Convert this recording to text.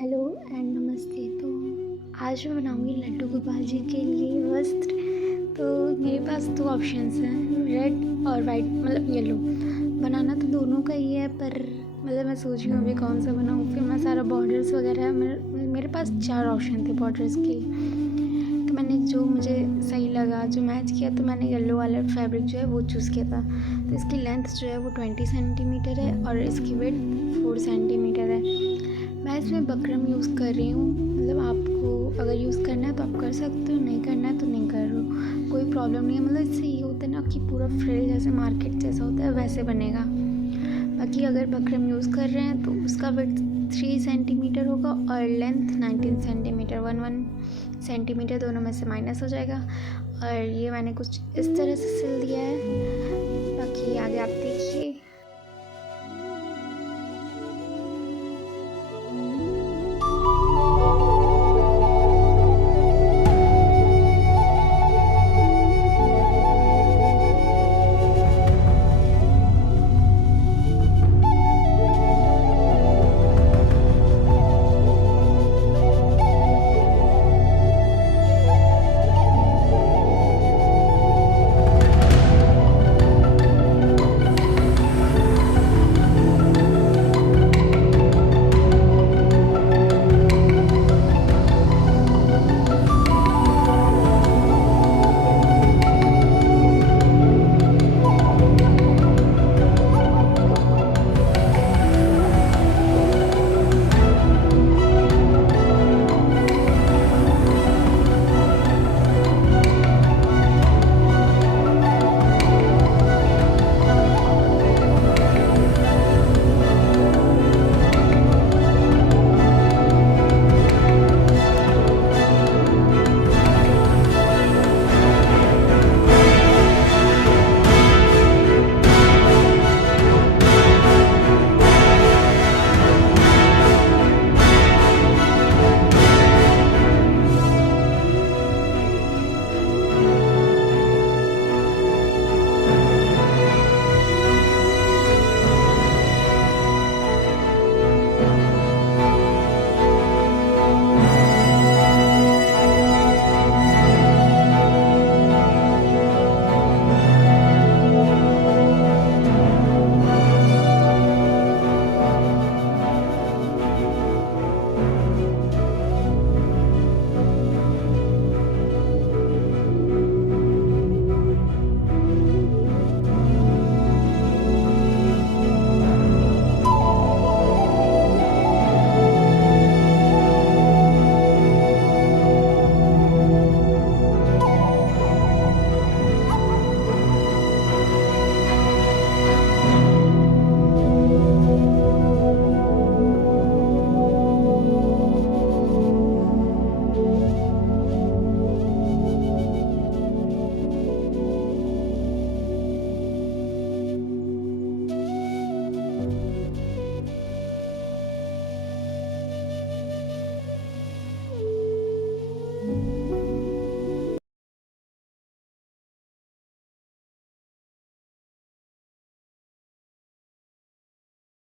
Hello and नमस्ते। तो आज मैं बनाऊंगी लड्डू गोपाल जी के लिए वस्त्र। तो मेरे पास दो ऑप्शंस हैं, रेड और वाइट, मतलब येलो। बनाना तो दोनों का ही है, पर मतलब मैं सोच रही हूँ अभी कौन सा बनाऊँ। फिर मैं सारा बॉर्डर्स वगैरह मेरे पास 4 ऑप्शन थे बॉर्डर्स के। तो मैंने जो मुझे सही लगा, जो मैच किया, तो मैंने येलो वाला फैब्रिक जो है वो चूज़ किया था। तो इसकी लेंथ जो है वो 20 सेंटीमीटर है और इसकी विड्थ 4 सेंटीमीटर है। मैं इसमें बकरम यूज़ कर रही हूँ। मतलब आपको अगर यूज़ करना है तो आप कर सकते हो, नहीं करना है तो नहीं कर रहे हो, कोई प्रॉब्लम नहीं है। मतलब इससे ये होता है ना कि पूरा फ्रिल जैसे मार्केट जैसा होता है वैसे बनेगा। बाकी अगर बकरम यूज़ कर रहे हैं तो उसका विड्थ 3 सेंटीमीटर होगा और लेंथ 19 सेंटीमीटर। 1 सेंटीमीटर दोनों में से माइनस हो जाएगा। और ये मैंने कुछ इस तरह से सिल दिया है। बाकी आगे आप देखिए।